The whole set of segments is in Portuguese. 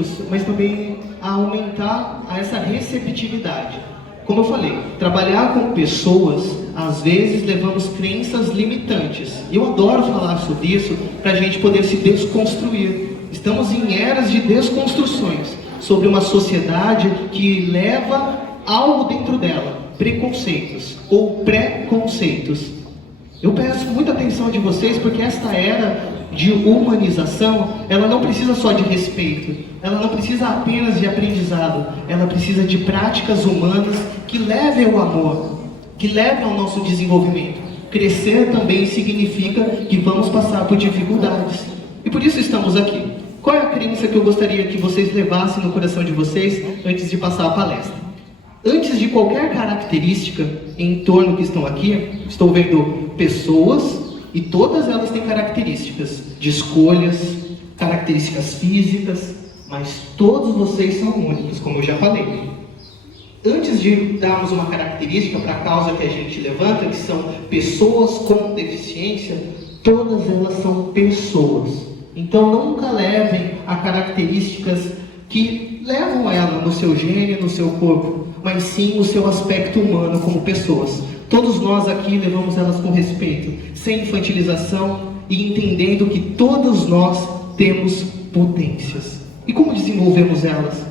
atentos, mas também a aumentar essa receptividade. Como eu falei, trabalhar com pessoas, às vezes levamos crenças limitantes. E eu adoro falar sobre isso para a gente poder se desconstruir. Estamos em eras de desconstruções sobre uma sociedade que leva algo dentro dela, preconceitos ou preconceitos. Eu peço muita atenção de vocês, porque esta era de humanização, ela não precisa só de respeito, ela não precisa apenas de aprendizado, ela precisa de práticas humanas que levem ao amor, que levem ao nosso desenvolvimento. Crescer também significa que vamos passar por dificuldades, e por isso estamos aqui. Qual é a crença que eu gostaria que vocês levassem no coração de vocês antes de passar a palestra? Antes de qualquer característica em torno que estão aqui, estou vendo pessoas, e todas elas têm características de escolhas, características físicas, mas todos vocês são únicos, como eu já falei. Antes de darmos uma característica para a causa que a gente levanta, que são pessoas com deficiência, todas elas são pessoas. Então nunca levem a características que levam ela no seu gênio, no seu corpo, mas sim o seu aspecto humano como pessoas. Todos nós aqui levamos elas com respeito, sem infantilização e entendendo que todos nós temos potências. E como desenvolvemos elas?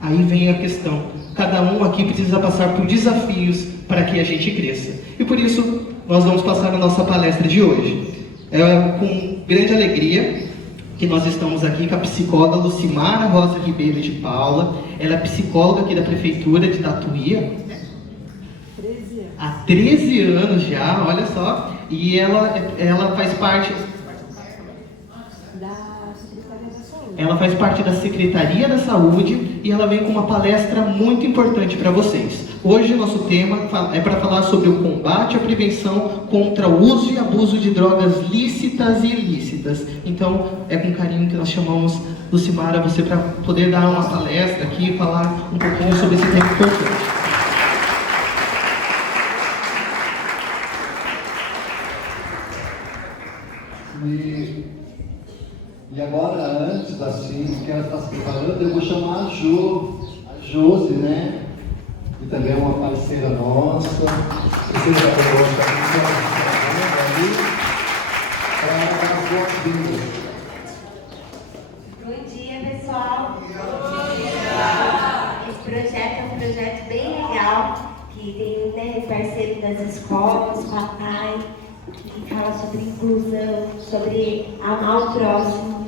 Aí vem a questão. Cada um aqui precisa passar por desafios para que a gente cresça. E por isso, nós vamos passar a nossa palestra de hoje. É com grande alegria que nós estamos aqui com a psicóloga Lucimara Rosa Ribeiro de Paula. Ela é psicóloga aqui da Prefeitura de Tatuí. Há 13 anos já, olha só. E ela faz parte Ela faz parte da Secretaria da Saúde e ela vem com uma palestra muito importante para vocês. Hoje nosso tema é para falar sobre o combate e a prevenção contra o uso e abuso de drogas lícitas e ilícitas. Então é com carinho que nós chamamos Lucimara você para poder dar uma palestra aqui e falar um pouquinho sobre esse tema importante. E agora, antes assim, que ela está se preparando, eu vou chamar a Josi, né? Que também é uma parceira nossa. Vocês já conhecem ali para dar as boas-vindas. Bom dia, pessoal. Bom dia. Esse projeto é um projeto bem legal, que tem, né, parceiro das escolas, com a PAI, que fala sobre inclusão, sobre amar o próximo,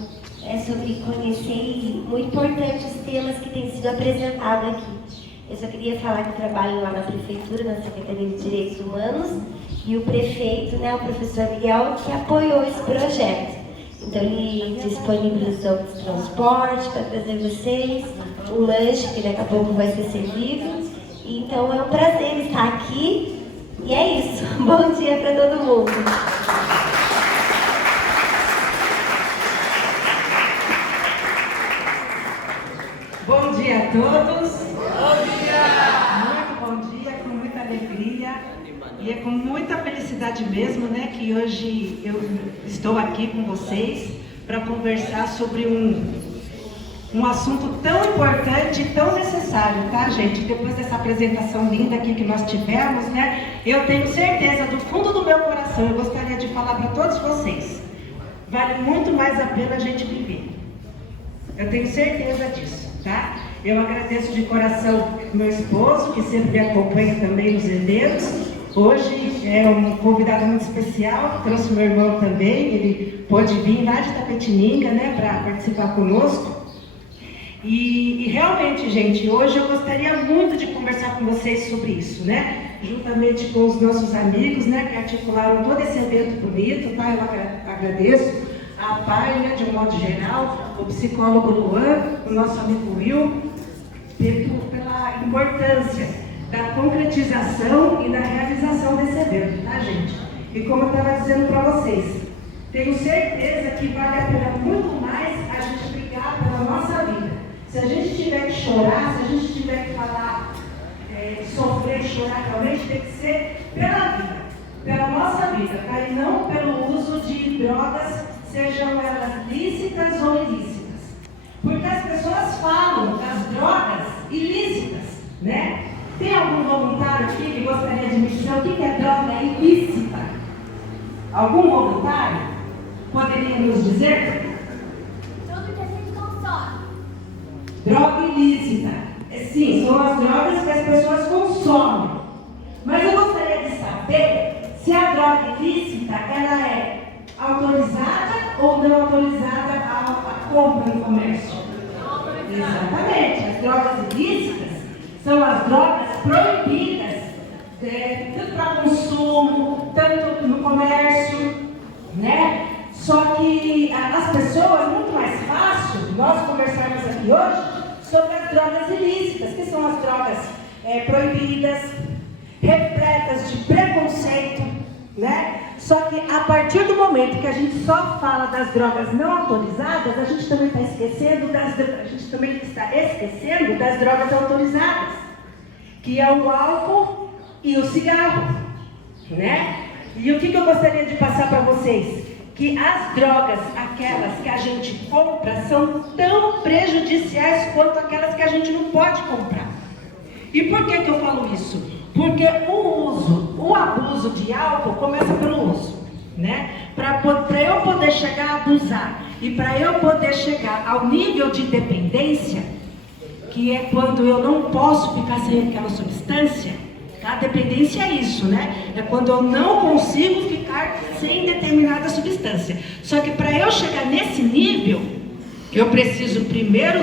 sobre conhecer, e muito importante os temas que têm sido apresentados aqui. Eu só queria falar que eu trabalho lá na Prefeitura, na Secretaria de Direitos Humanos, e o prefeito, né, o professor Miguel, que apoiou esse projeto. Então ele disponibilizou o transporte para trazer vocês, o lanche, que daqui a pouco vai ser servido. Então é um prazer estar aqui. E é isso. Bom dia para todo mundo. Bom dia a todos. Bom dia! Muito bom dia, com muita alegria. E é com muita felicidade mesmo, né, que hoje eu estou aqui com vocês para conversar sobre um assunto tão importante e tão necessário, tá, gente? Depois dessa apresentação linda aqui que nós tivemos, né? Eu tenho certeza, do fundo do meu coração, eu gostaria de falar para todos vocês. Vale muito mais a pena a gente viver. Eu tenho certeza disso, tá? Eu agradeço de coração meu esposo, que sempre me acompanha também nos eventos. Hoje é um convidado muito especial, trouxe meu irmão também, ele pôde vir lá de Tapetininga, né, para participar conosco. E realmente, gente, hoje eu gostaria muito de conversar com vocês sobre isso, né? Juntamente com os nossos amigos, né, que articularam todo esse evento bonito, tá? Eu agradeço a PAI, né, de um modo geral, o psicólogo Luan, o nosso amigo Will, pela importância da concretização e da realização desse evento, tá, gente? E como eu estava dizendo para vocês, tenho certeza que vale a pena muito mais a gente brigar pela nossa vida. Se a gente tiver que chorar, se a gente tiver que falar, sofrer, chorar, realmente tem que ser pela vida, pela nossa vida, tá? E não pelo uso de drogas, sejam elas lícitas ou ilícitas. Porque as pessoas né? Tem algum voluntário aqui que gostaria de me dizer o que é droga ilícita? Algum voluntário poderia nos dizer? Tudo que a gente consome. Droga ilícita. Sim, são as drogas que as pessoas consomem. Mas eu gostaria de saber se a droga ilícita ela é autorizada ou não autorizada a compra no comércio. Exatamente. As drogas ilícitas são as drogas proibidas, tanto para consumo, tanto no comércio, né? Só que as pessoas, muito mais fácil, nós conversarmos aqui hoje sobre as drogas ilícitas, que são as drogas proibidas, repletas de preconceito, né? Só que a partir do momento que a gente só fala das drogas não autorizadas, a gente também está esquecendo das drogas autorizadas, que é o álcool e o cigarro, né? E o que eu gostaria de passar para vocês? Que as drogas, aquelas que a gente compra, são tão prejudiciais quanto aquelas que a gente não pode comprar. E por que eu falo isso? Porque o abuso de álcool começa pelo uso, né? Para eu poder chegar a abusar e para eu poder chegar ao nível de dependência, que é quando eu não posso ficar sem aquela substância. A dependência é isso, né? É quando eu não consigo ficar sem determinada substância. Só que para eu chegar nesse nível, eu preciso primeiro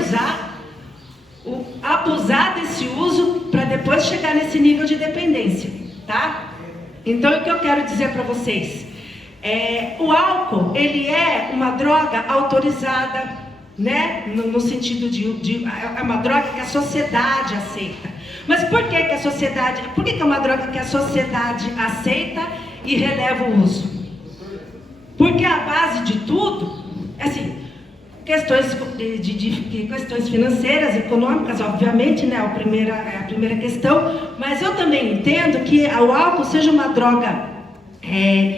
abusar desse uso para depois chegar nesse nível de dependência, tá? Então, o que eu quero dizer para vocês? O álcool, ele é uma droga autorizada, né? No sentido é uma droga que a sociedade aceita. Mas por que é uma droga que a sociedade aceita e releva o uso? Porque a base de tudo, assim, questões financeiras, econômicas, obviamente, né? É a primeira questão, mas eu também entendo que o álcool seja uma droga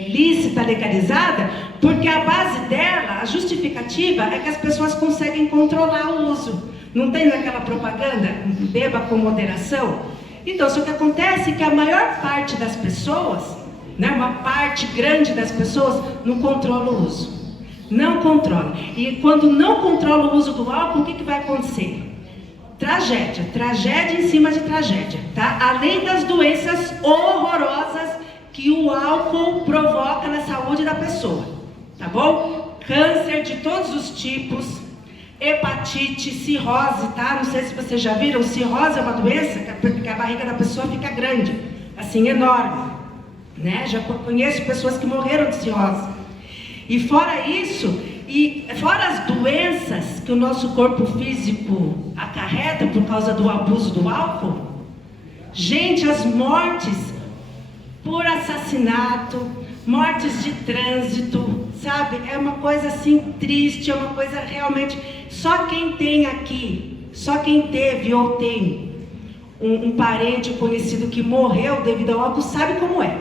lícita, legalizada, porque a base dela, a justificativa, é que as pessoas conseguem controlar o uso. Não tem naquela propaganda, beba com moderação? Então, só que acontece que a maior parte das pessoas, né, uma parte grande das pessoas, não controla o uso. Não controla. E quando não controla o uso do álcool, o que vai acontecer? Tragédia em cima de tragédia, tá? Além das doenças horrorosas que o álcool provoca na saúde da pessoa, tá bom? Câncer de todos os tipos, hepatite, cirrose, tá? Não sei se vocês já viram, cirrose é uma doença que a barriga da pessoa fica grande, assim, enorme, né? Já conheço pessoas que morreram de cirrose. E fora isso, fora as doenças que o nosso corpo físico acarreta por causa do abuso do álcool, gente, as mortes por assassinato, mortes de trânsito, sabe? É uma coisa assim triste, é uma coisa realmente... Só quem tem aqui, só quem teve ou tem um parente conhecido que morreu devido ao álcool sabe como é.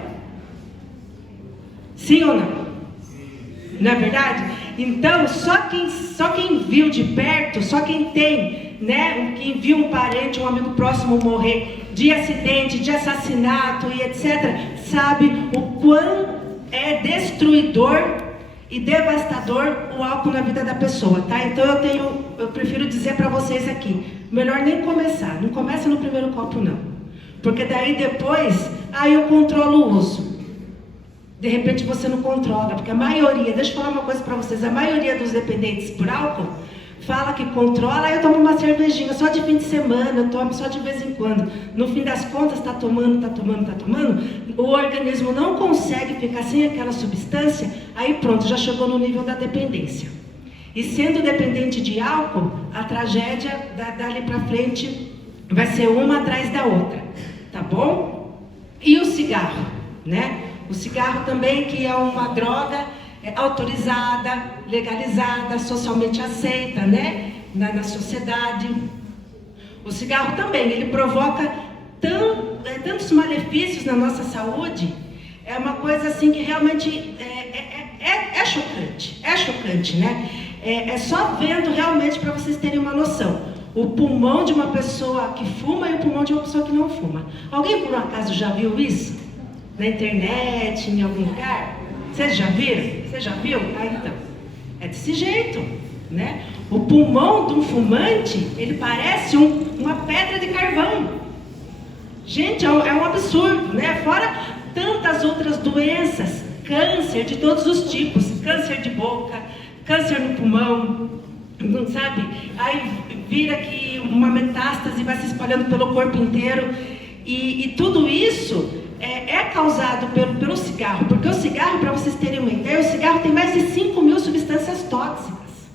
Sim ou não? Não é verdade? Então, só quem viu de perto, só quem tem, né? Quem viu um parente, um amigo próximo morrer de acidente, de assassinato e etc., sabe o quão é destruidor e devastador o álcool na vida da pessoa, tá? Então eu prefiro dizer para vocês aqui, melhor nem começar, não começa no primeiro copo não, porque daí depois, eu controlo o uso. De repente você não controla, porque a maioria, deixa eu falar uma coisa para vocês, a maioria dos dependentes por álcool fala que controla, eu tomo uma cervejinha só de fim de semana, eu tomo só de vez em quando. No fim das contas, tá tomando, o organismo não consegue ficar sem aquela substância, aí pronto, já chegou no nível da dependência. E sendo dependente de álcool, a tragédia dali para frente vai ser uma atrás da outra, tá bom? E o cigarro, né? O cigarro também, que é uma droga autorizada, legalizada, socialmente aceita, né? Na sociedade. O cigarro também, ele provoca tantos malefícios na nossa saúde, é uma coisa assim que realmente é chocante, né? É só vendo realmente para vocês terem uma noção. o pulmão de uma pessoa que fuma e o pulmão de uma pessoa que não fuma. Alguém por um acaso já viu isso? Na internet, em algum lugar? Vocês já viram? Você já viu? Ah, então. É desse jeito, né? O pulmão de um fumante, ele parece uma pedra de carvão. Gente, é um absurdo, né? Fora tantas outras doenças, câncer de todos os tipos, câncer de boca, câncer no pulmão, não sabe? Aí vira que uma metástase vai se espalhando pelo corpo inteiro e tudo isso é causado pelo cigarro, porque o cigarro, para vocês terem uma ideia, o cigarro tem mais de 5.000 substâncias tóxicas.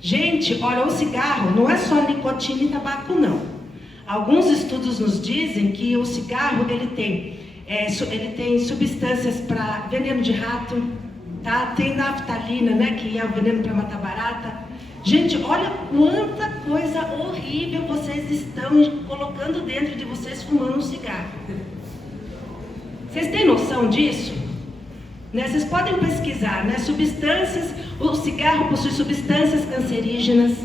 Gente, olha, o cigarro não é só nicotina e tabaco, não. Alguns estudos nos dizem que o cigarro ele tem substâncias para veneno de rato, tá? Tem naftalina, né, que é o veneno para matar barata. Gente, olha quanta coisa horrível vocês estão colocando dentro de vocês fumando um cigarro. Vocês têm noção disso? Né? Vocês podem pesquisar, né? Substâncias, o cigarro possui substâncias cancerígenas.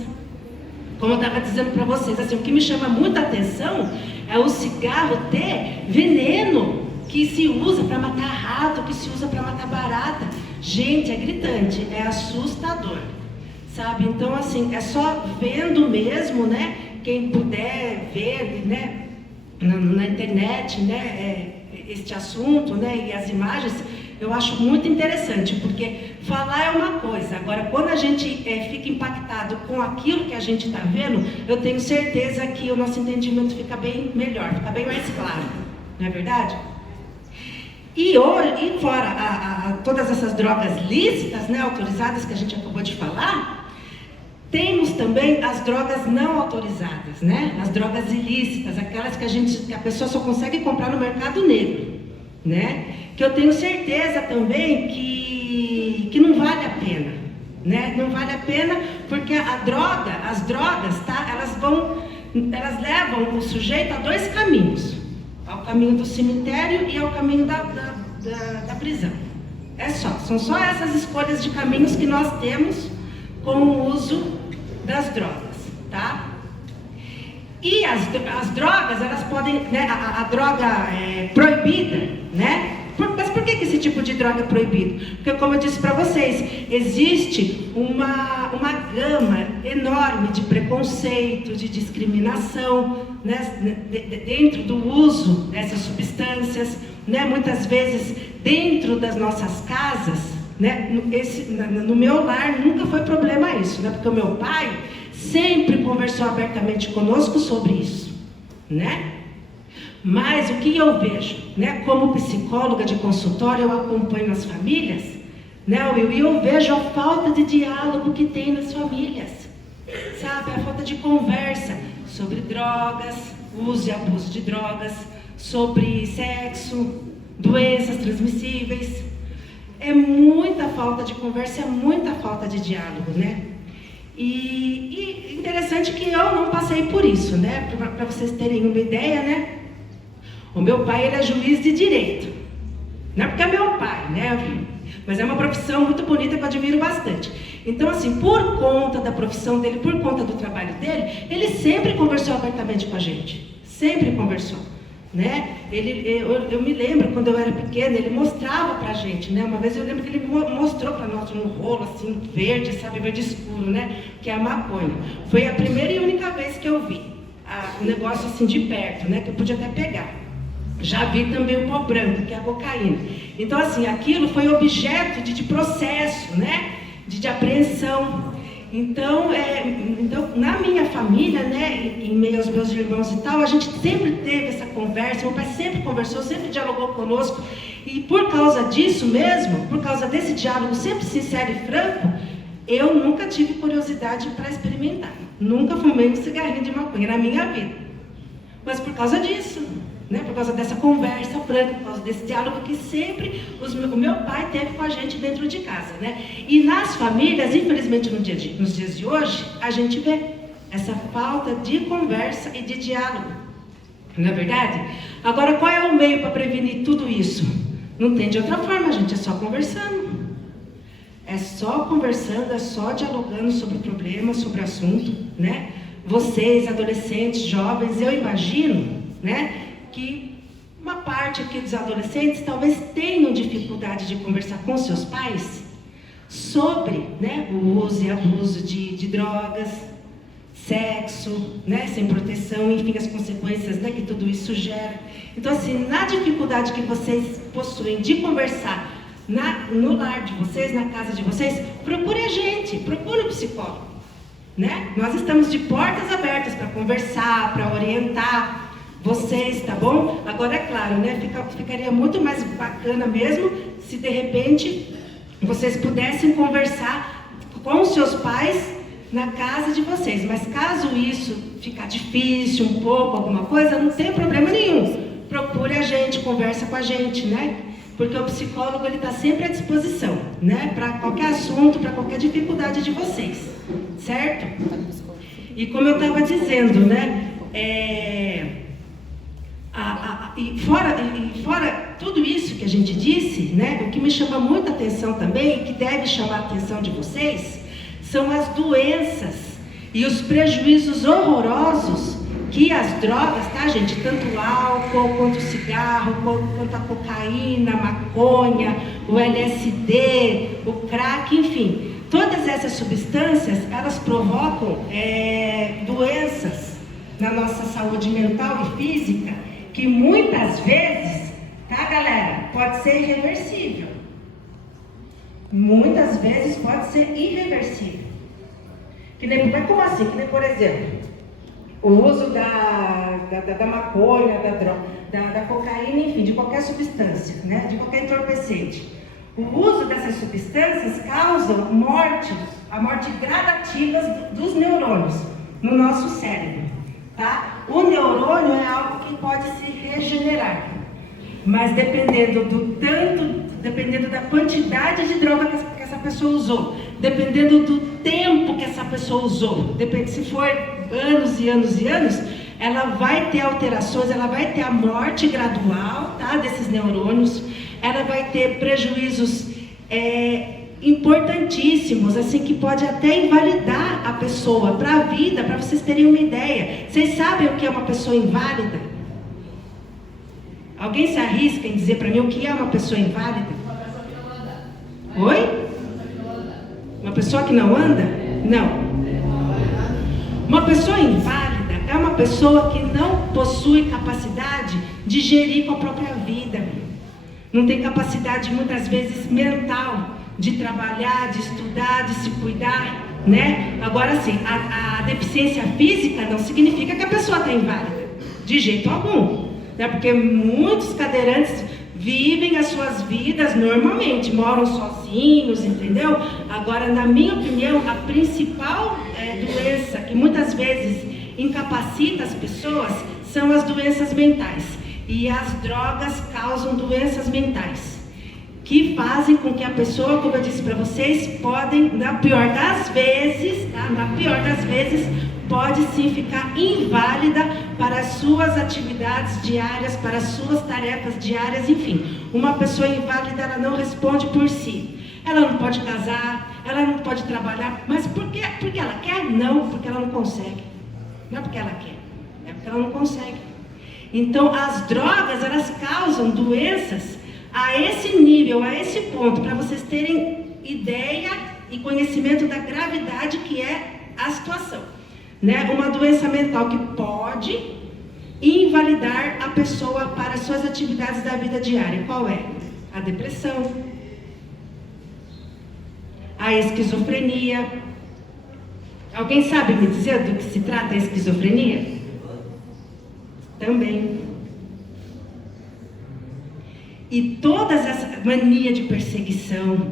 Como eu estava dizendo para vocês, assim, o que me chama muita atenção é o cigarro ter veneno que se usa para matar rato, que se usa para matar barata. Gente, é gritante, é assustador, sabe? Então, assim, é só vendo mesmo, né? Quem puder ver, né? Na internet, né? Este assunto, né? E as imagens, eu acho muito interessante, porque falar é uma coisa, agora quando a gente fica impactado com aquilo que a gente está vendo, eu tenho certeza que o nosso entendimento fica bem melhor, fica bem mais claro, não é verdade? E fora todas essas drogas lícitas, né, autorizadas que a gente acabou de falar, temos também as drogas não autorizadas, né? As drogas ilícitas, aquelas que a pessoa só consegue comprar no mercado negro, né? Que eu tenho certeza também que não vale a pena, né? Não vale a pena porque as drogas, tá? Elas levam o sujeito a dois caminhos, ao caminho do cemitério e ao caminho da prisão. São só essas escolhas de caminhos que nós temos com o uso das drogas, tá? E as drogas, elas podem, né, a droga é proibida, né? Mas por que esse tipo de droga é proibido? Porque, como eu disse para vocês, existe uma gama enorme de preconceito, de discriminação, né, dentro do uso dessas substâncias, né? Muitas vezes dentro das nossas casas, né? No meu lar nunca foi problema isso, né? Porque o meu pai sempre conversou abertamente conosco sobre isso, né? Mas o que eu vejo, né? Como psicóloga de consultório, eu acompanho as famílias, né? E eu vejo a falta de diálogo que tem nas famílias, sabe? A falta de conversa sobre drogas, uso e abuso de drogas, sobre sexo, doenças transmissíveis. É muita falta de conversa, é muita falta de diálogo, né? E interessante que eu não passei por isso, né? Para vocês terem uma ideia, né? O meu pai, ele é juiz de direito. Não é porque é meu pai, né? Mas é uma profissão muito bonita que eu admiro bastante. Então, assim, por conta da profissão dele, por conta do trabalho dele, ele sempre conversou abertamente com a gente. Sempre conversou, né? Eu me lembro, quando eu era pequena, ele mostrava pra gente, né? Uma vez eu lembro que ele mostrou pra nós um rolo, assim, verde, sabe? Verde escuro, né? Que é a maconha. Foi a primeira e única vez que eu vi um negócio assim de perto, né? Que eu podia até pegar. Já vi também o pó branco, que é a cocaína. Então, assim, aquilo foi objeto de processo, né? De apreensão. Então, na minha família, né? Em meio aos meus irmãos e tal, a gente sempre teve essa conversa. Meu pai sempre conversou, sempre dialogou conosco. E por causa disso mesmo, por causa desse diálogo sempre sincero e franco, eu nunca tive curiosidade para experimentar. Nunca fumei um cigarrinho de maconha na minha vida. Mas por causa disso, né, por causa dessa conversa franca, por causa desse diálogo que sempre o meu pai teve com a gente dentro de casa, né? E nas famílias, infelizmente nos dias de hoje, a gente vê essa falta de conversa e de diálogo, não é verdade? Agora, qual é o meio para prevenir tudo isso? Não tem de outra forma, gente, é só conversando. É só conversando, é só dialogando sobre o problema, sobre o assunto, né? vocês, adolescentes, jovens, eu imagino, né, que uma parte aqui dos adolescentes talvez tenham dificuldade de conversar com seus pais sobre, né, o uso e abuso de drogas, sexo, né, sem proteção, enfim, as consequências, né, que tudo isso gera. Então, assim, na dificuldade que vocês possuem de conversar no lar de vocês, na casa de vocês, procure a gente, procure o psicólogo, né? Nós estamos de portas abertas para conversar, para orientar vocês, tá bom? Agora, é claro, né, ficaria muito mais bacana mesmo se, de repente, vocês pudessem conversar com os seus pais na casa de vocês, mas caso isso ficar difícil um pouco, alguma coisa, não tem problema nenhum. Procure a gente, conversa com a gente, né? Porque o psicólogo, ele está sempre à disposição, né? Para qualquer assunto, para qualquer dificuldade de vocês, certo? E como eu estava dizendo, né? E fora tudo isso que a gente disse, né? O que me chama muita atenção também, e que deve chamar a atenção de vocês, são as doenças e os prejuízos horrorosos que as drogas, tá, gente? Tanto o álcool, quanto o cigarro, quanto a cocaína, a maconha, o LSD, o crack, enfim. Todas essas substâncias, elas provocam doenças na nossa saúde mental e física, que muitas vezes, tá, galera, pode ser irreversível. Muitas vezes pode ser irreversível. Mas como assim? Que nem, por exemplo, o uso da maconha, da droga, da cocaína, enfim, de qualquer substância, né? De qualquer entorpecente. O uso dessas substâncias causa a morte gradativa dos neurônios no nosso cérebro, tá? O neurônio é algo que pode se regenerar, mas dependendo da quantidade de droga que essa pessoa usou, dependendo do tempo que essa pessoa usou, se for anos e anos e anos, ela vai ter alterações, ela vai ter a morte gradual, tá, desses neurônios, ela vai ter prejuízos importantíssimos, assim, que pode até invalidar a pessoa para a vida, para vocês terem uma ideia. Vocês sabem o que é uma pessoa inválida? Alguém se arrisca em dizer para mim o que é uma pessoa inválida? Oi? Uma pessoa que não anda? Não. Uma pessoa inválida é uma pessoa que não possui capacidade de gerir com a própria vida. Não tem capacidade, muitas vezes, mental, de trabalhar, de estudar, de se cuidar, né? Agora, sim, a deficiência física não significa que a pessoa está inválida. De jeito algum. Né? Porque muitos cadeirantes vivem as suas vidas normalmente, moram sozinhos, entendeu? Agora, na minha opinião, a principal doença que muitas vezes incapacita as pessoas são as doenças mentais. E as drogas causam doenças mentais, que fazem com que a pessoa, como eu disse para vocês, podem, na pior das vezes, tá? Na pior das vezes, pode sim ficar inválida para as suas atividades diárias, para as suas tarefas diárias, enfim. Uma pessoa inválida, ela não responde por si. Ela não pode casar, ela não pode trabalhar, mas por quê? Porque ela quer? Não, porque ela não consegue. Não é porque ela quer, é porque ela não consegue. Então, as drogas, elas causam doenças a esse nível, a esse ponto, para vocês terem ideia e conhecimento da gravidade que é a situação. Né? Uma doença mental que pode invalidar a pessoa para as suas atividades da vida diária. Qual é? A depressão, a esquizofrenia. Alguém sabe me dizer do que se trata a esquizofrenia? Também. E todas essa mania de perseguição,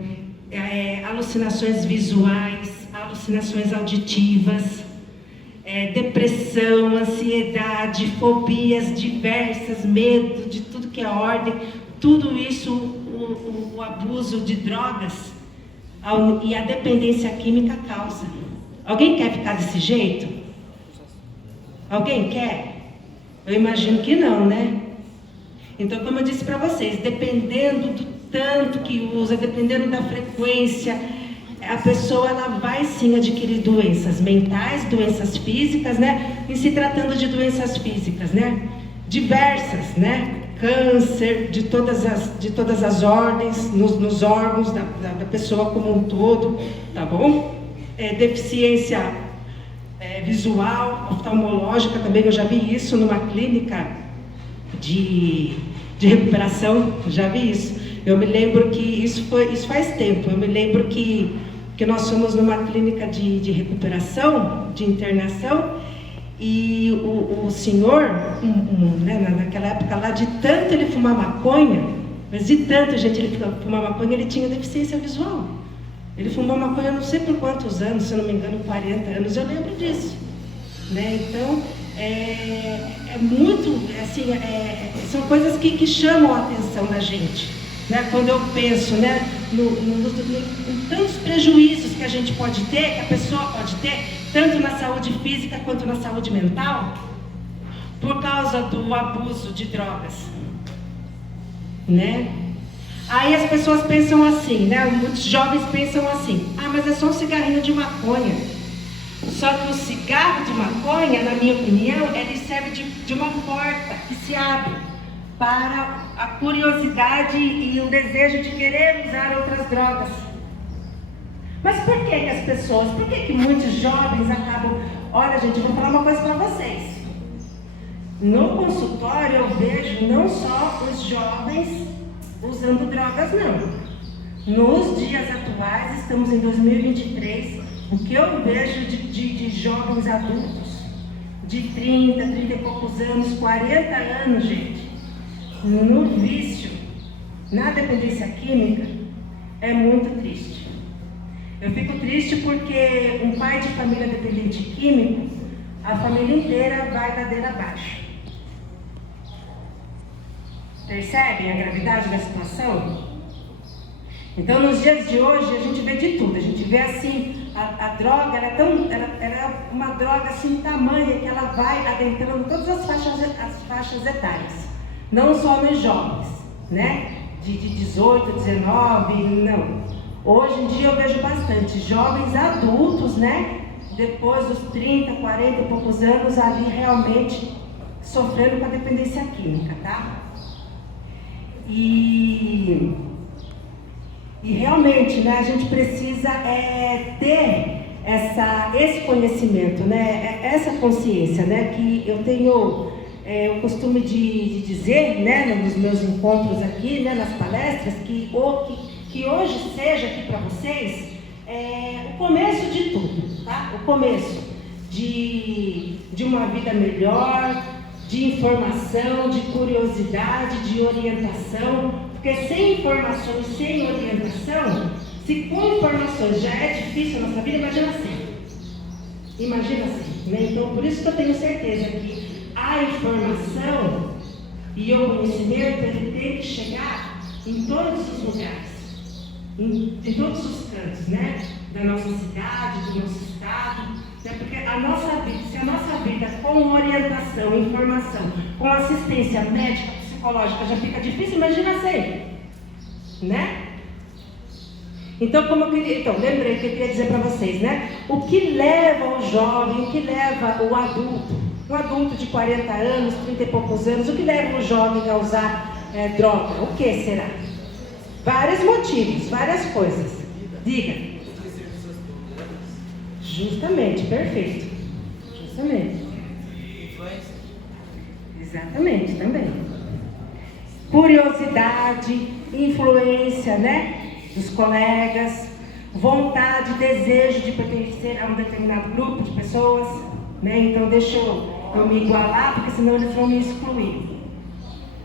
alucinações visuais, alucinações auditivas, depressão, ansiedade, fobias diversas, medo de tudo que é ordem, tudo isso, o abuso de drogas e a dependência química causa. Alguém quer ficar desse jeito? Alguém quer? Eu imagino que não, né? Então, como eu disse para vocês, dependendo do tanto que usa, dependendo da frequência, a pessoa ela vai sim adquirir doenças mentais, doenças físicas, né? E se tratando de doenças físicas, né? Diversas, né? Câncer de todas as ordens, nos órgãos da pessoa como um todo, tá bom? Deficiência visual, oftalmológica também, eu já vi isso numa clínica de recuperação, já vi isso. Eu me lembro que isso faz tempo, eu me lembro que nós fomos numa clínica de recuperação, de internação, e o senhor, né, naquela época lá, de tanto ele fumar maconha, mas de tanto, gente, ele fumar maconha, ele tinha deficiência visual. Ele fumou maconha não sei por quantos anos, se eu não me engano, 40 anos, eu lembro disso. Né? Então, é muito, assim, são coisas que chamam a atenção da gente. Né? Quando eu penso, né, em tantos prejuízos que a gente pode ter, que a pessoa pode ter, tanto na saúde física quanto na saúde mental, por causa do abuso de drogas. Né? Aí as pessoas pensam assim, né? Muitos jovens pensam assim: ah, mas é só um cigarrinho de maconha. Só que o cigarro de maconha, na minha opinião, ele serve de uma porta que se abre para a curiosidade e o desejo de querer usar outras drogas. Mas por que as pessoas, por que muitos jovens acabam... Olha, gente, eu vou falar uma coisa para vocês. No consultório eu vejo não só os jovens usando drogas, não. Nos dias atuais, estamos em 2023, o que eu vejo de jovens adultos, de 30 e poucos anos, 40 anos, gente, no vício, na dependência química, é muito triste. Eu fico triste porque um pai de família dependente químico, a família inteira vai ladeira abaixo. Percebem a gravidade da situação? Então, nos dias de hoje, a gente vê de tudo. A gente vê assim, a droga, ela é uma droga assim, tamanha, que ela vai adentrando todas as faixas etárias. Não só nos jovens, né? De 18, 19, não. Hoje em dia eu vejo bastante jovens adultos, né? Depois dos 30, 40 e poucos anos, ali realmente sofrendo com a dependência química, tá? E realmente, né, a gente precisa ter esse conhecimento, né, essa consciência, né, que eu tenho o costume de dizer, né, nos meus encontros aqui, né, nas palestras, que hoje seja aqui para vocês o começo de tudo, tá? O começo de uma vida melhor, de informação, de curiosidade, de orientação, porque sem informação e sem orientação, se com informações já é difícil a nossa vida, imagina assim. Imagina assim, né? Então, por isso que eu tenho certeza que a informação e o conhecimento, ele tem que chegar em todos os lugares, em todos os cantos, né? Da nossa cidade, do nosso estado. Porque a nossa vida, se a nossa vida com orientação, informação, com assistência médica, psicológica já fica difícil, imagina sem, né? Então, lembrei que eu queria dizer para vocês, né? O que leva o jovem, o que leva o adulto, um adulto de 40 anos, 30 e poucos anos, o que leva o jovem a usar droga? O que será? Vários motivos, várias coisas. Diga. Justamente, perfeito. Justamente. Influência? Exatamente, também. Curiosidade, influência, né? Dos colegas, vontade, desejo de pertencer a um determinado grupo de pessoas, né? Então deixa eu me igualar, porque senão eles vão me excluir.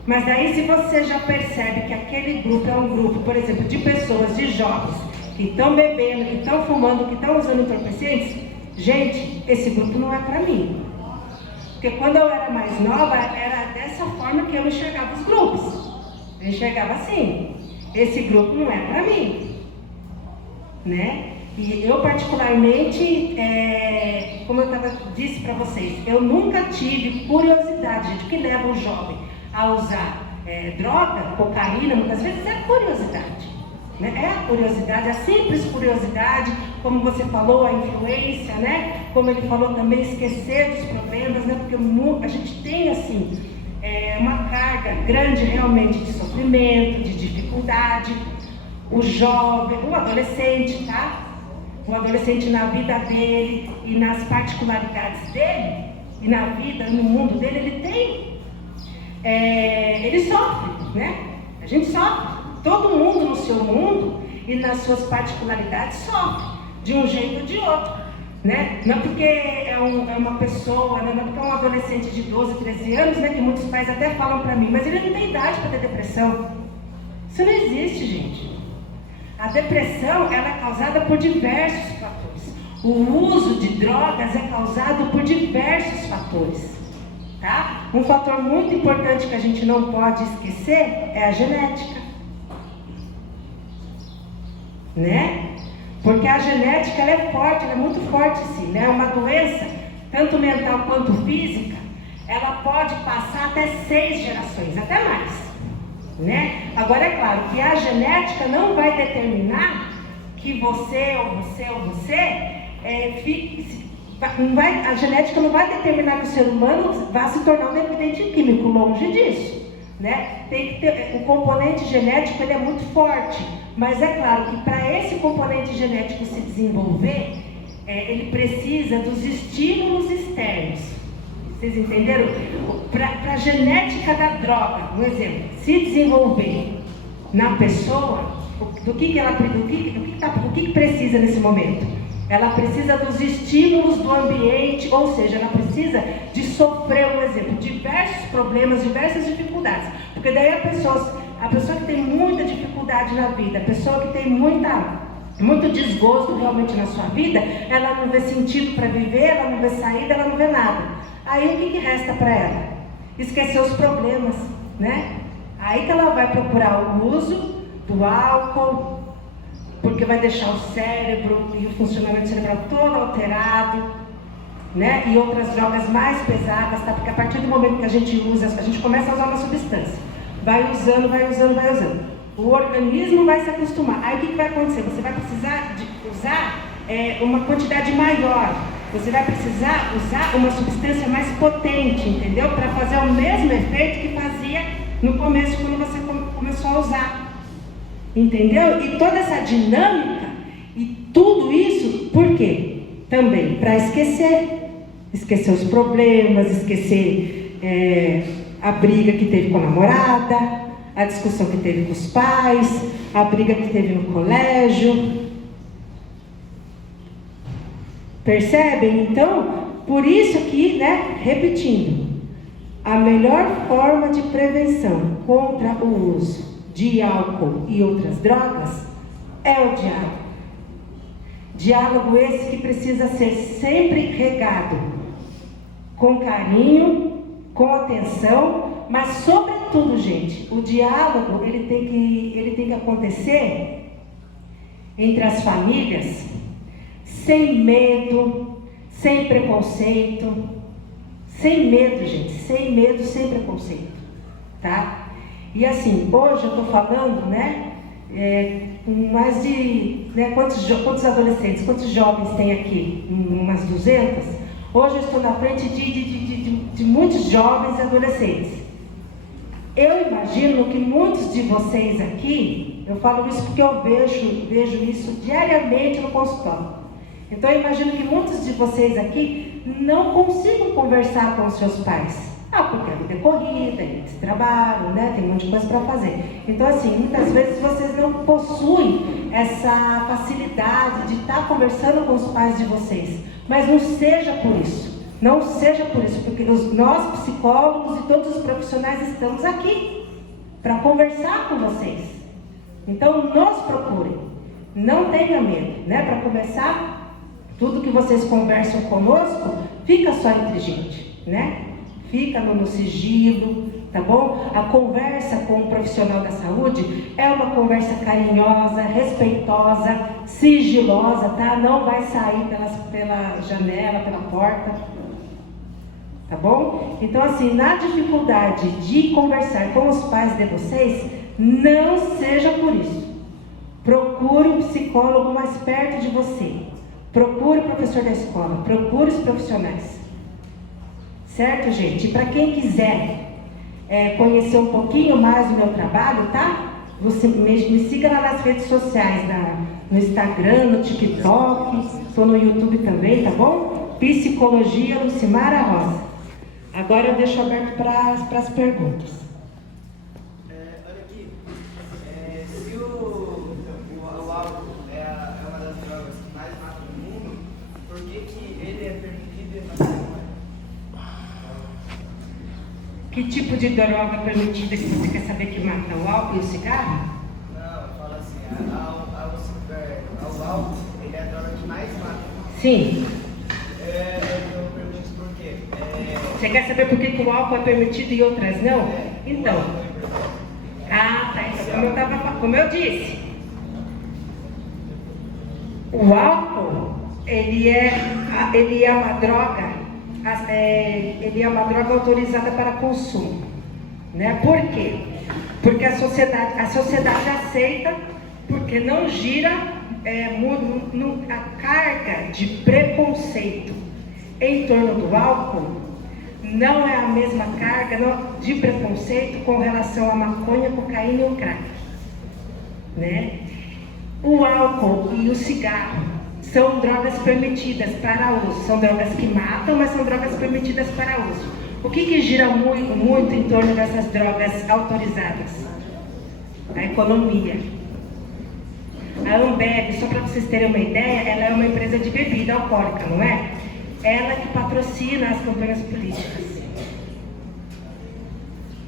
Mas aí, se você já percebe que aquele grupo é um grupo, por exemplo, de pessoas, de jovens, que estão bebendo, que estão fumando, que estão usando entorpecentes, gente, esse grupo não é para mim. Porque quando eu era mais nova, era dessa forma que eu enxergava os grupos. Eu enxergava assim, esse grupo não é para mim, né? E eu particularmente, como eu disse para vocês, eu nunca tive curiosidade, gente. O que leva o jovem a usar droga, cocaína, muitas vezes é curiosidade. né? É a curiosidade, a simples curiosidade, como você falou, a influência, né? Como ele falou também, esquecer dos problemas, né? Porque a gente tem, assim, uma carga grande realmente de sofrimento, de dificuldade. O jovem, o adolescente, tá? O adolescente na vida dele e nas particularidades dele, e na vida, no mundo dele, ele sofre, né? A gente sofre. Todo mundo no seu mundo e nas suas particularidades sofre, de um jeito ou de outro, né? Não porque é uma pessoa, né? Não porque é um adolescente de 12, 13 anos, né? Que muitos pais até falam para mim, mas ele não tem idade para ter depressão. Isso não existe, gente. A depressão, ela é causada por diversos fatores. O uso de drogas é causado por diversos fatores, tá? Um fator muito importante que a gente não pode esquecer é a genética, né? Porque a genética, ela é forte, ela é muito forte, sim, né? Uma doença, tanto mental quanto física, ela pode passar até 6 gerações, até mais, né? Agora, é claro que a genética não vai determinar que você a genética não vai determinar que o ser humano vá se tornar um dependente químico, longe disso, né? Tem que ter, o componente genético, ele é muito forte, mas é claro que para esse componente genético se desenvolver, ele precisa dos estímulos externos. Vocês entenderam? Para a genética da droga, um exemplo, se desenvolver na pessoa, do que precisa nesse momento? Ela precisa dos estímulos do ambiente, ou seja, ela precisa de sofrer, um exemplo, diversos problemas, diversas dificuldades. Porque daí a pessoa que tem muita dificuldade na vida, a pessoa que tem muito desgosto realmente na sua vida, ela não vê sentido para viver, ela não vê saída, ela não vê nada. Aí o que resta para ela? Esquecer os problemas, né? Aí que ela vai procurar o uso do álcool, porque vai deixar o cérebro e o funcionamento cerebral todo alterado, né? E outras drogas mais pesadas, tá? Porque a partir do momento que a gente começa a usar uma substância, vai usando, o organismo vai se acostumar. Aí o que vai acontecer? Você vai precisar de usar uma quantidade maior, você vai precisar usar uma substância mais potente, entendeu? Para fazer o mesmo efeito que fazia no começo, quando você começou a usar. Entendeu? E toda essa dinâmica e tudo isso, por quê? Também para esquecer os problemas, esquecer a briga que teve com a namorada, a discussão que teve com os pais, a briga que teve no colégio. Percebem? Então, por isso que, né, repetindo, a melhor forma de prevenção contra o uso de álcool e outras drogas é o diálogo. Diálogo esse que precisa ser sempre regado com carinho, com atenção, mas sobretudo, gente, o diálogo ele tem que acontecer entre as famílias sem medo, sem preconceito, sem medo, gente, sem medo, sem preconceito, tá? E assim, hoje eu estou falando, né, com mais de, né, quantos adolescentes, quantos jovens tem aqui? Umas 200? Hoje eu estou na frente de muitos jovens e adolescentes. Eu imagino que muitos de vocês aqui, eu falo isso porque eu vejo isso diariamente no consultório. Então eu imagino que muitos de vocês aqui não consigam conversar com os seus pais. Porque a vida é corrida, eles trabalham, né? Tem um monte de coisa para fazer. Então, assim, muitas vezes vocês não possuem essa facilidade de estar conversando com os pais de vocês. Mas não seja por isso. Não seja por isso, porque nós, psicólogos e todos os profissionais, estamos aqui para conversar com vocês. Então, nos procurem. Não tenha medo, né? Para começar, tudo que vocês conversam conosco, fica só entre gente, né? Fica no sigilo, tá bom? A conversa com um profissional da saúde é uma conversa carinhosa, respeitosa, sigilosa, tá? Não vai sair pela janela, pela porta, tá bom? Então, assim, na dificuldade de conversar com os pais de vocês, não seja por isso. procure um psicólogo mais perto de você. Procure o professor da escola, procure os profissionais. Certo, gente? E para quem quiser conhecer um pouquinho mais do meu trabalho, tá? Você me siga lá nas redes sociais, no Instagram, no TikTok, estou no YouTube também, tá bom? Psicologia Lucimara Rosa. Agora eu deixo aberto para as perguntas. Olha aqui, se o álcool é uma das drogas que mais matam no mundo, por que ele é permitido e não é? Que tipo de droga permitida que você quer saber que mata? O álcool e o cigarro? Não, fala assim, o álcool, ele é a droga que mais mata. Sim. Eu pergunto isso por quê? Você quer saber por que o álcool é permitido e outras não? Então. Ah, tá. Então, como eu disse, o álcool, ele é uma droga. Ele é uma droga autorizada para consumo, né? Por quê? Porque a sociedade aceita, porque não gira a carga de preconceito em torno do álcool. Não é a mesma carga de preconceito com relação à maconha, cocaína e o crack, né? O álcool e o cigarro são drogas permitidas para uso. São drogas que matam, mas são drogas permitidas para uso. O que gira muito em torno dessas drogas autorizadas? A economia. A Ambev, só para vocês terem uma ideia, ela é uma empresa de bebida alcoólica, não é? Ela que patrocina as campanhas políticas.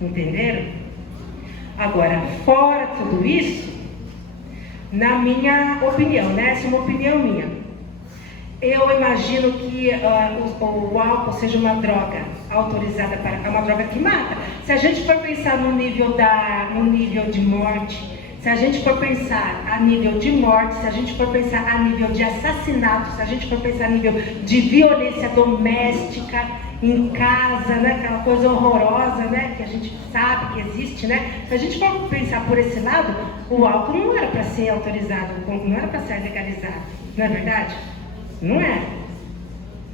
Entenderam? Agora, fora tudo isso, na minha opinião, né? Essa é uma opinião minha. Eu imagino que o álcool seja uma droga autorizada para uma droga que mata. Se a gente for pensar no nível de morte, se a gente for pensar a nível de morte, se a gente for pensar a nível de assassinato, se a gente for pensar a nível de violência doméstica em casa, né? Aquela coisa horrorosa, né? Que a gente sabe que existe, né? Se a gente for pensar por esse lado, o álcool não era para ser autorizado, não era para ser legalizado, não é verdade? Não é.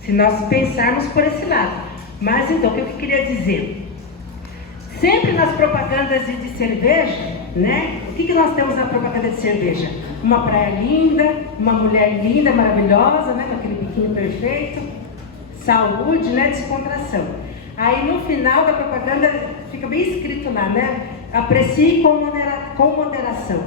Se nós pensarmos por esse lado. Mas então, o que eu queria dizer? Sempre nas propagandas de cerveja, né? O que nós temos na propaganda de cerveja? Uma praia linda, uma mulher linda, maravilhosa, né? Com aquele biquíni perfeito, saúde, né? Descontração. Aí no final da propaganda fica bem escrito lá, né? Aprecie com moderação,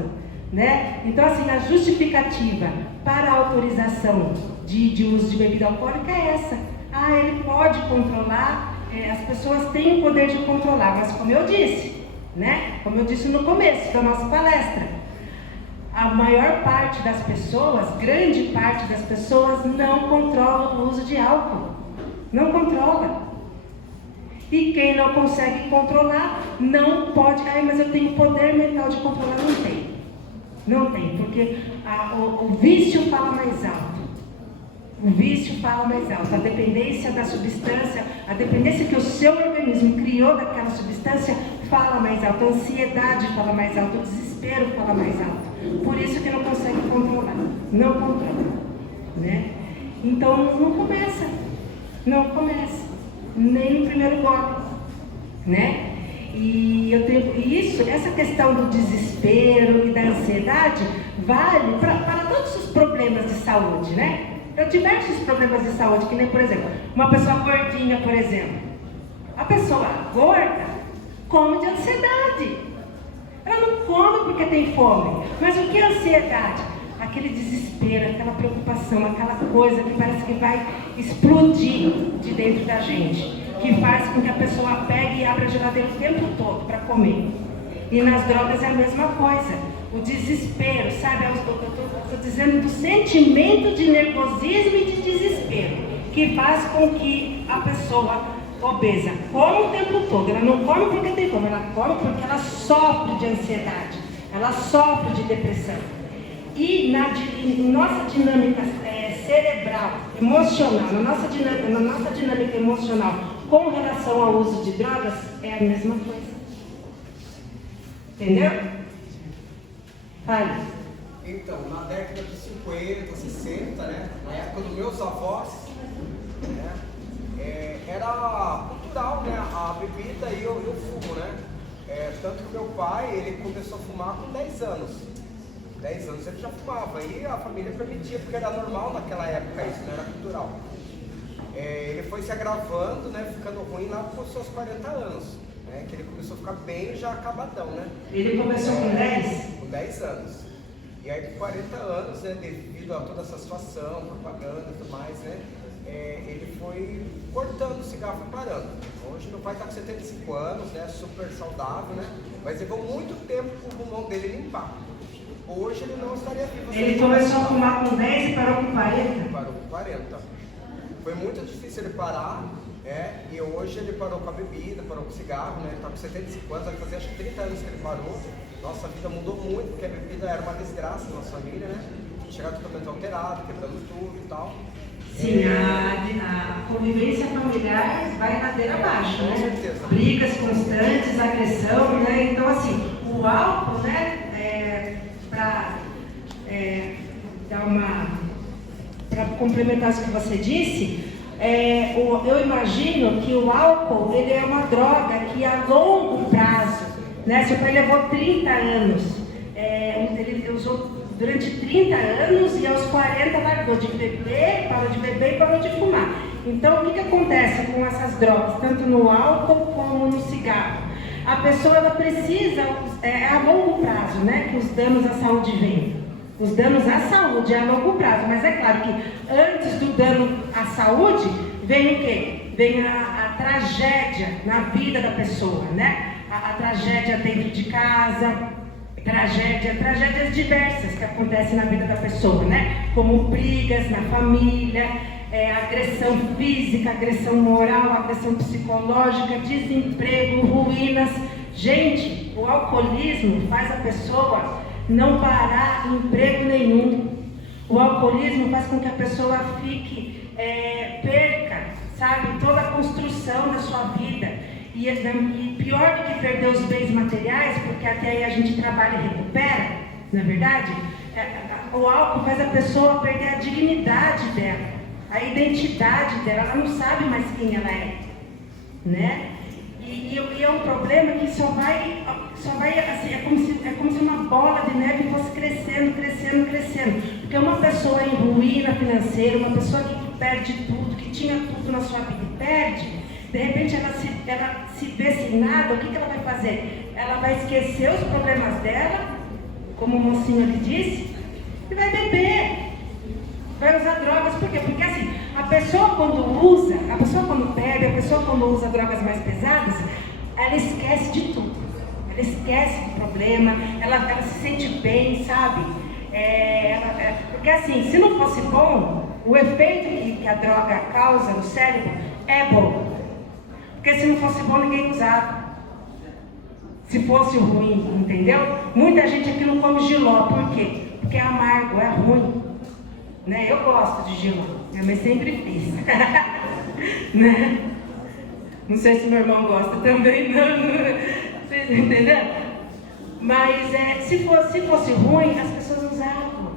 né? Então assim, a justificativa para a autorização de uso de bebida alcoólica é essa. Ah, ele pode controlar, as pessoas têm o poder de controlar, mas como eu disse, né? Como eu disse no começo da nossa palestra, a maior parte das pessoas, grande parte das pessoas não controla o uso de álcool. Não controla. E quem não consegue controlar, não pode. Ah, mas eu tenho poder mental de controlar. Não tem. Não tem, porque o vício fala mais alto. O vício fala mais alto. A dependência da substância, a dependência que o seu organismo criou daquela substância fala mais alto. A ansiedade fala mais alto. O desespero fala mais alto. Por isso que não consegue controlar. Não controla. Né? Então não começa. Não começa. Nem no primeiro golpe. Né? E eu tenho essa questão do desespero e da ansiedade vale para todos os problemas de saúde, né? Para diversos problemas de saúde, que nem, por exemplo, uma pessoa gordinha, por exemplo. A pessoa gorda come de ansiedade. Ela não come porque tem fome. Mas o que é ansiedade? Aquele desespero, aquela preocupação, aquela coisa que parece que vai explodir de dentro da gente, que faz com que a pessoa pegue e abra a geladeira o tempo todo para comer. E nas drogas é a mesma coisa. O desespero, sabe? Eu estou dizendo do sentimento de nervosismo e de desespero, que faz com que a pessoa obesa come o tempo todo. Ela não come porque tem fome, ela come porque ela sofre de ansiedade, ela sofre de depressão. E na nossa dinâmica cerebral, emocional, na nossa dinâmica emocional com relação ao uso de drogas, é a mesma coisa. Entendeu? Fale. Então, na década de 50, 60, né, na época dos meus avós, né, era cultural, né, a bebida e o fumo, né. Tanto que meu pai, ele começou a fumar com 10 anos. 10 anos ele já fumava, e a família permitia, porque era normal naquela época isso, não era cultural. Ele foi se agravando, né, ficando ruim lá com seus 40 anos, né, que ele começou a ficar bem já acabadão, né. Ele começou com 10? Com 10 anos. E aí com 40 anos, né, devido a toda essa situação, propaganda e tudo mais, né, ele foi cortando o cigarro e parando. Hoje meu pai está com 75 anos, né, super saudável, né, mas levou muito tempo para o pulmão dele limpar. Hoje ele não estaria vivo. Ele começou a fumar com 10 e parou com 40? Parou com 40. Foi muito difícil ele parar, e hoje ele parou com a bebida, parou com o cigarro, né, ele está com 75 anos, vai fazer acho que 30 anos que ele parou. Nossa vida mudou muito, porque a bebida era uma desgraça na nossa família, né? Chegava totalmente alterado, quebrando tudo e tal. Sim, a convivência familiar vai ladeira abaixo, né? Com certeza. Brigas constantes, agressão, né? Então, assim, o álcool, né, para para complementar isso que você disse, eu imagino que o álcool, ele é uma droga que a longo prazo, né? Seu pai levou 30 anos, ele usou durante 30 anos e aos 40 largou de beber, parou de beber e parou de fumar. Então, o que acontece com essas drogas, tanto no álcool como no cigarro? A pessoa ela precisa, a longo prazo, né, que os danos à saúde vêm. Os danos à saúde é a longo prazo, mas é claro que antes do dano à saúde, vem o quê? Vem a tragédia na vida da pessoa, né? A tragédia dentro de casa, tragédias diversas que acontecem na vida da pessoa, né? Como brigas na família, agressão física, agressão moral, agressão psicológica, desemprego, ruínas. Gente, o alcoolismo faz a pessoa não parar em emprego nenhum. O alcoolismo faz com que a pessoa perca, sabe, toda a construção da sua vida. E pior do que perder os bens materiais, porque até aí a gente trabalha e recupera, não é verdade? O álcool faz a pessoa perder a dignidade dela, a identidade dela, ela não sabe mais quem ela é, né? E é um problema que só vai assim, é como se uma bola de neve fosse crescendo. Porque uma pessoa em ruína financeira, uma pessoa que perde tudo, que tinha tudo na sua vida e perde, de repente ela se vê sem nada, o que ela vai fazer? Ela vai esquecer os problemas dela, como o mocinho ali disse, e vai beber, vai usar drogas. Por quê? Porque assim, a pessoa quando bebe, a pessoa quando usa drogas mais pesadas, ela esquece de tudo. Ela esquece do problema, ela se sente bem, sabe? Porque assim, se não fosse bom, o efeito que a droga causa no cérebro é bom. Porque se não fosse bom, ninguém usava. Se fosse ruim, entendeu? Muita gente aqui não come jiló, por quê? Porque é amargo, é ruim. Né? Eu gosto de jiló, minha mãe sempre fiz. Né? Não sei se meu irmão gosta também, não. Vocês entenderam? Mas se fosse ruim, as pessoas usavam.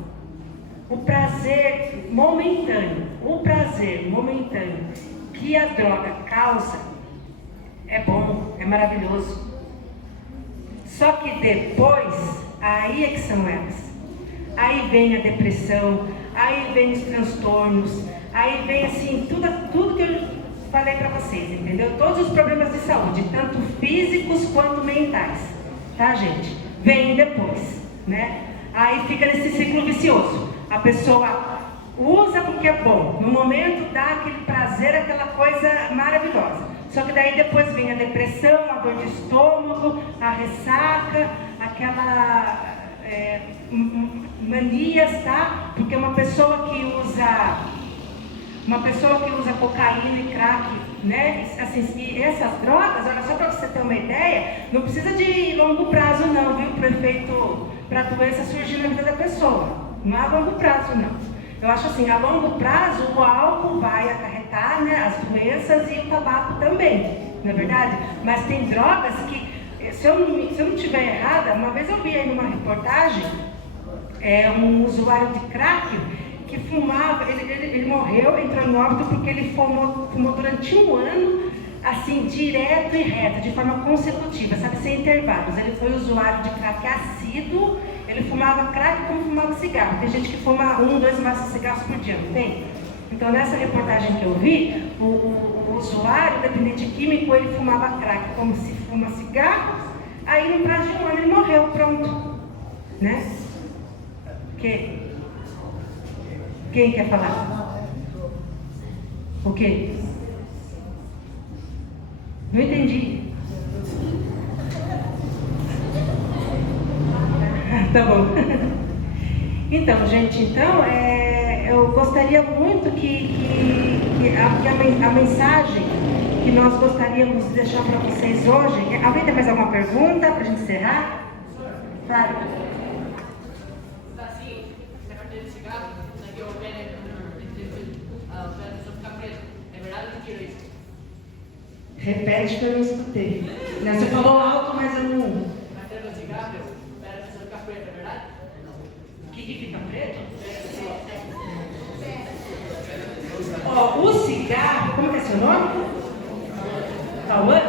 O prazer momentâneo que a droga causa é bom, é maravilhoso. Só que depois, aí é que são elas. Aí vem a depressão, aí vem os transtornos, aí vem assim, tudo que eu falei para vocês, entendeu? Todos os problemas de saúde, tanto físicos quanto mentais, tá, gente? Vem depois, né? Aí fica nesse ciclo vicioso. A pessoa usa porque é bom, no momento dá aquele prazer, aquela coisa maravilhosa. Só que daí depois vem a depressão, a dor de estômago, a ressaca, aquela manias, tá? Porque uma pessoa que usa cocaína e crack, né? Assim, e essas drogas, olha, só para você ter uma ideia, não precisa de longo prazo não, viu? Para a doença surgir na vida da pessoa. Não é a longo prazo não. Eu acho assim, a longo prazo o álcool vai acarretar, né, as doenças e o tabaco também, não é verdade? Mas tem drogas que, se eu não estiver errada, uma vez eu vi aí numa reportagem um usuário de crack que fumava, ele morreu, entrou em óbito porque ele fumou durante um ano, assim, direto e reto, de forma consecutiva, sabe, sem intervalos. Ele foi usuário de crack assíduo, ele fumava crack como fumava cigarro. Tem gente que fuma 1, 2 maços de cigarros por dia, não tem? Então, nessa reportagem que eu vi, o usuário, dependente químico, ele fumava crack como se fuma cigarro, aí no prazo de um ano ele morreu, pronto. Né? Quem quer falar? O quê? Não entendi. Tá bom. Então, gente, eu gostaria muito que a mensagem que nós gostaríamos de deixar para vocês hoje... Alguém tem mais alguma pergunta para a gente encerrar? Claro. Repete que eu não escutei. Você falou alto, mas eu não... O que fica preto? Ó, o cigarro, como que é seu nome? Cauã?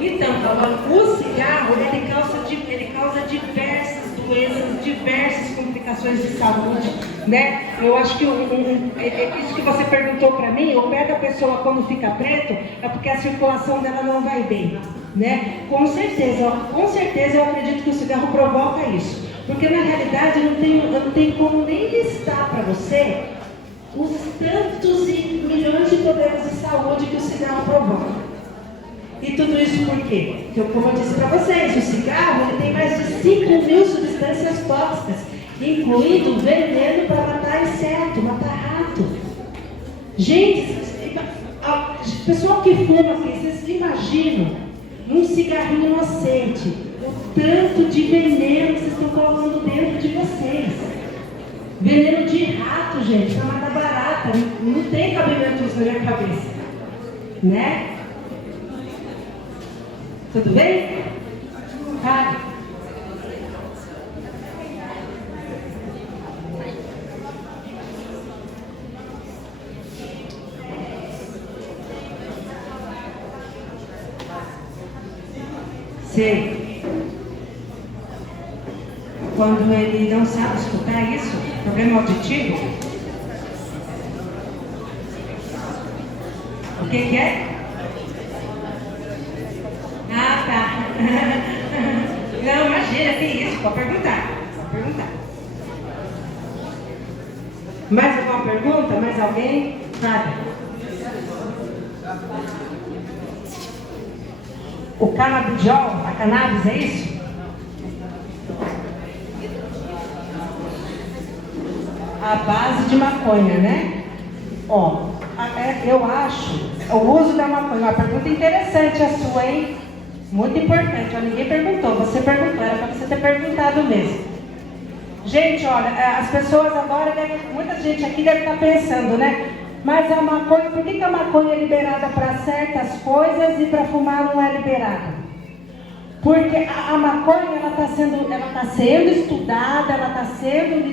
Então, Cauã, o cigarro, ele causa diversas doenças, diversas complicações de saúde, né? Eu acho que isso que você perguntou para mim, o pé da pessoa quando fica preto, é porque a circulação dela não vai bem, né? Com certeza eu acredito que o cigarro provoca isso. Porque na realidade eu não tenho como nem listar para você os tantos e milhões de problemas de saúde que o cigarro provoca. E tudo isso por quê? Porque, como eu disse para vocês, o cigarro ele tem mais de 5.000 substâncias tóxicas, incluindo veneno para matar inseto, matar rato. Gente, pessoal que fuma aqui, vocês imaginam um cigarrinho inocente, o tanto de veneno que vocês estão colocando dentro de vocês. Veneno de rato, gente, para matar barata. Não tem cabimento isso na minha cabeça. Né? Tudo bem? Tá. Sei. Quando ele não sabe escutar isso, problema auditivo. O que é? Ah, tá. Não, imagina, que isso, pode perguntar. Mais alguma pergunta? Mais alguém? Nada. O canabidiol, a cannabis, é isso? A base de maconha, né? Ó, eu acho, o uso da maconha, uma pergunta interessante a sua, hein? Muito importante, ó, ninguém perguntou, você perguntou, era para você ter perguntado mesmo. Gente, olha, as pessoas agora, muita gente aqui deve estar pensando, né? Mas a maconha, por que a maconha é liberada para certas coisas e para fumar não é liberada? Porque a maconha ela está sendo estudada, ela está sendo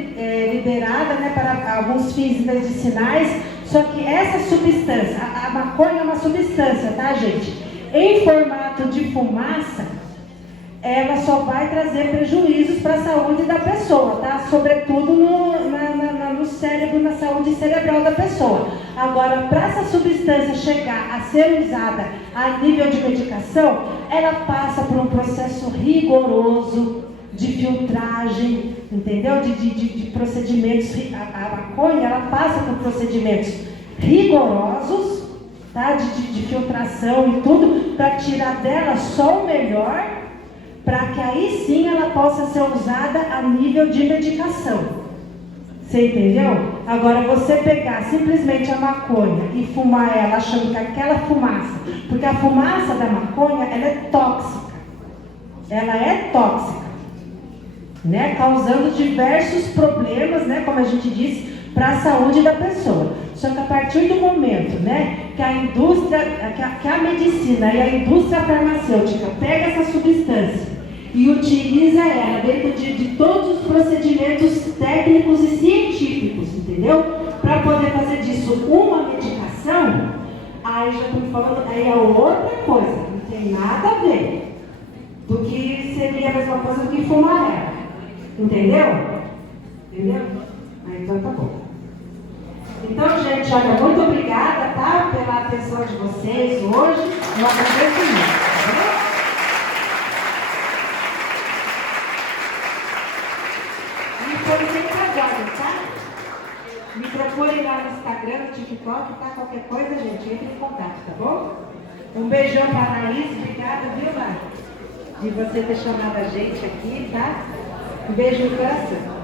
liberada, né, para alguns fins medicinais, só que essa substância, a maconha é uma substância, tá, gente? Em formato de fumaça, ela só vai trazer prejuízos para a saúde da pessoa, tá? Sobretudo no cérebro, na saúde cerebral da pessoa. Agora, para essa substância chegar a ser usada a nível de medicação, ela passa por um processo rigoroso de filtragem, entendeu? De procedimentos. A maconha, ela passa por procedimentos rigorosos, tá? De filtração e tudo, para tirar dela só o melhor, para que aí sim ela possa ser usada a nível de medicação. Você entendeu? Agora, você pegar simplesmente a maconha e fumar ela achando que aquela fumaça, porque a fumaça da maconha, ela é tóxica. Ela é tóxica, né? Causando diversos problemas, né? Como a gente disse, para a saúde da pessoa. Só que a partir do momento, né, que a indústria, que a medicina e a indústria farmacêutica pega essa substância e utiliza ela dentro de todos os procedimentos técnicos e científicos, entendeu? Para poder fazer disso uma medicação, aí já estou falando, aí é outra coisa, não tem nada a ver do que seria a mesma coisa do que fumar ela, entendeu? Entendeu? Então tá bom. Então, gente, olha, muito obrigada, tá? Pela atenção de vocês hoje. Eu agradeço muito, tá bom? E foi sempre agora, tá? Me procurem lá no Instagram, no TikTok, tá? Qualquer coisa, gente, entre em contato, tá bom? Um beijão pra Anaís, obrigada, viu, Mar? De você ter chamado a gente aqui, tá? Um beijo no coração.